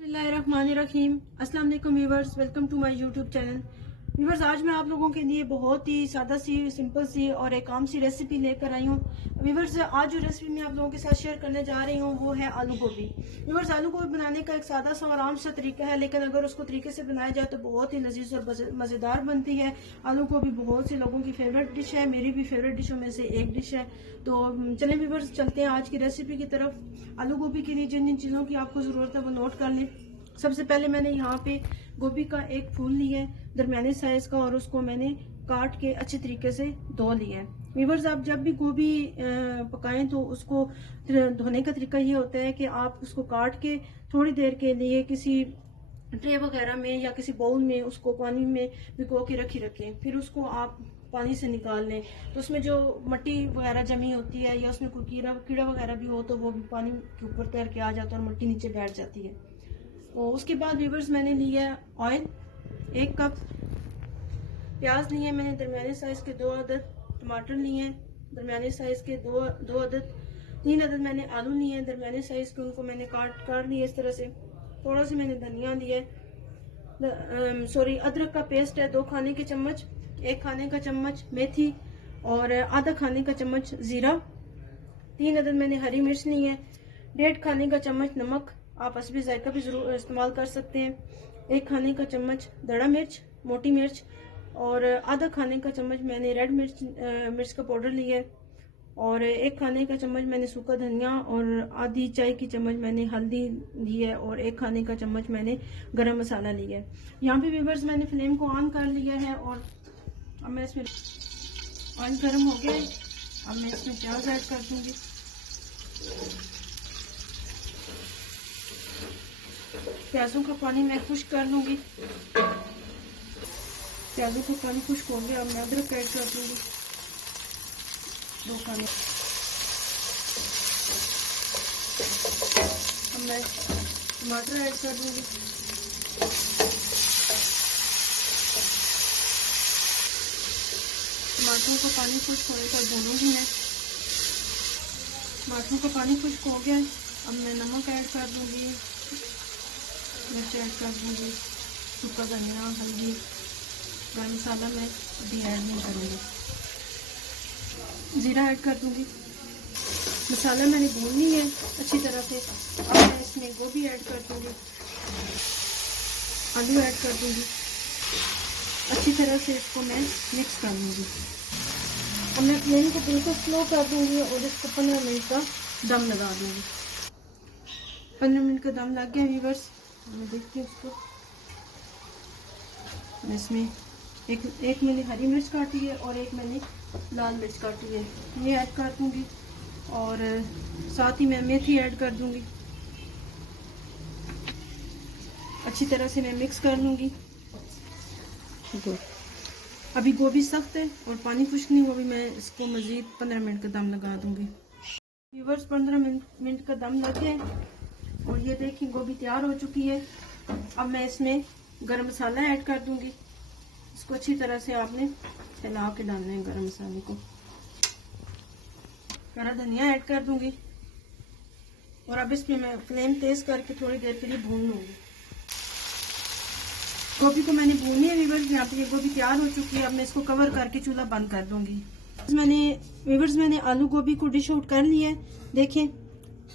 बिस्मिल्लाहिर्रहमानिर्रहीम। अस्सलाम वालेकुम viewers, welcome to my YouTube channel. Viewers, आज मैं आप लोगों के लिए बहुत ही सादा सी, सिंपल सी और एक आम सी रेसिपी लेकर आई हूँ। व्यूवर्स, आज जो रेसिपी मैं आप लोगों के साथ शेयर करने जा रही हूँ वो है आलू गोभी। व्यूवर्स, आलू गोभी बनाने का एक सादा सा और आम सा तरीका है, लेकिन अगर उसको तरीके से बनाया जाए तो बहुत ही लजीज और मज़ेदार बनती है। आलू गोभी बहुत से लोगों की फेवरेट डिश है, मेरी भी फेवरेट डिशों में से एक डिश है। तो चलें व्यूवर्स, चलते हैं आज की रेसिपी की तरफ। आलू गोभी के लिए जिन जिन चीज़ों की आपको ज़रूरत है वो नोट कर लें। सबसे पहले मैंने यहाँ पे गोभी का एक फूल लिया है दरमियाने साइज का, और उसको मैंने काट के अच्छे तरीके से धो लिया है। व्यूअर्स, आप जब भी गोभी पकाएं तो उसको धोने का तरीका ये होता है कि आप उसको काट के थोड़ी देर के लिए किसी ट्रे वगैरह में या किसी बाउल में उसको पानी में भिगो के रखें। फिर उसको आप पानी से निकाल लें तो उसमें जो मिट्टी वगैरह जमी होती है या उसमें कोई कीड़ा वगैरह भी हो तो वो भी पानी के ऊपर तैर के आ जाता है और मिट्टी नीचे बैठ जाती है। तो उसके बाद व्यूवर्स, मैंने लिया ऑयल 1 कप, प्याज लिए मैंने दरमियाने साइज के 2 अदद, टमाटर लिए दरमियाने साइज के 2 अदद, 3 अदद मैंने आलू लिए दरमियाने साइज के, उनको मैंने काट लिए इस तरह से। थोड़ा सा मैंने धनिया लिया, अदरक का पेस्ट है 2 खाने के चम्मच, 1 खाने का चम्मच मेथी और आधा खाने का चम्मच जीरा, 3 अदद मैंने हरी मिर्च ली है, 1.5 खाने का चम्मच नमक, आप असली जायका भी जरूर इस्तेमाल कर सकते हैं, 1 खाने का चम्मच दड़ा मिर्च मोटी मिर्च, और आधा खाने का चम्मच मैंने रेड मिर्च का पाउडर लिया है, और 1 खाने का चम्मच मैंने सूखा धनिया, और आधी चाय की चम्मच मैंने हल्दी ली है, और 1 खाने का चम्मच मैंने गरम मसाला लिया है। यहाँ पे व्यूअर्स, मैंने फ्लेम को ऑन कर लिया है और अब मैं इसमें ऑयल गर्म हो गया है। अब मैं इसमें प्याज ऐड कर दूंगी। प्याजों का पानी मैं खुश्क कर लूंगी। प्याजों का पानी खुश्क हो गया। अब मैं अदरक ऐड कर दूंगी 2 खाने। अब मैं टमाटर ऐड कर दूंगी। टमाटरों का पानी खुश्क होने तक भूनूंगी मैं। टमाटरों का पानी खुश्क हो गया। अब मैं नमक ऐड कर दूंगी, मिर्च ऐड कर दूंगी, सूखा धनिया, हल्दी, गरम मसाला मैं अभी ऐड नहीं करूँगी, जीरा ऐड कर दूंगी। मसाला मैंने भूननी है अच्छी तरह से। अब मैं इसमें गोभी ऐड कर दूंगी, आलू ऐड कर दूंगी, अच्छी तरह से इसको मैं मिक्स कर लूँगी। अब मैं फ्लेम को बिल्कुल स्लो कर दूंगी और इसको 15 मिनट का दम लगा दूंगी। 15 मिनट का दम लग गया व्यूअर्स। मैं देखती हूँ उसको। इसमें एक मैंने हरी मिर्च काटी है और 1 मैंने लाल मिर्च काटी है, ये ऐड कर दूंगी, और साथ ही मैं मेथी ऐड कर दूंगी। अच्छी तरह से मैं मिक्स कर लूँगी। अभी गोभी सख्त है और पानी खुश्क नहीं हुआ, अभी मैं इसको मज़ीद 15 मिनट का दम लगा दूंगी। व्यूअर्स, 15 मिनट का दम लग गया और ये देखिए गोभी तैयार हो चुकी है। अब मैं इसमें गरम मसाला ऐड कर दूंगी। इसको अच्छी तरह से आपने फैला के डालना है गरम मसाले को। हरा धनिया ऐड कर दूंगी और अब इसमें मैं फ्लेम तेज करके थोड़ी देर के लिए भून लूंगी। गोभी को मैंने भूनी है व्यूअर्स। यहाँ पे ये गोभी तैयार हो चुकी है। अब मैं इसको कवर करके चूल्हा बंद कर दूंगी। मैंने आलू गोभी को डिश आउट कर लिया है। देखें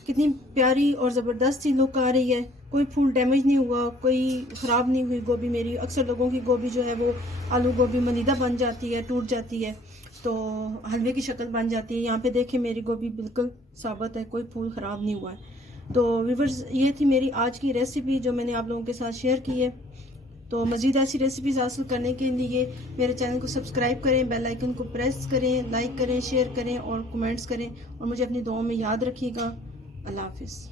कितनी प्यारी और ज़बरदस्त सी लुक आ रही है। कोई फूल डैमेज नहीं हुआ, कोई ख़राब नहीं हुई गोभी मेरी। अक्सर लोगों की गोभी जो है वो आलू गोभी मलीदा बन जाती है, टूट जाती है, तो हलवे की शक्ल बन जाती है। यहाँ पे देखें मेरी गोभी बिल्कुल साबित है, कोई फूल ख़राब नहीं हुआ है। तो व्यूअर्स, ये थी मेरी आज की रेसिपी जो मैंने आप लोगों के साथ शेयर की है। तो मज़ीद ऐसी रेसिपीज़ हासिल करने के लिए मेरे चैनल को सब्सक्राइब करें, बेल आइकन को प्रेस करें, लाइक करें, शेयर करें और कमेंट्स करें, और मुझे अपनी दुआओं में याद रखिएगा। अल्लाह हाफिज़।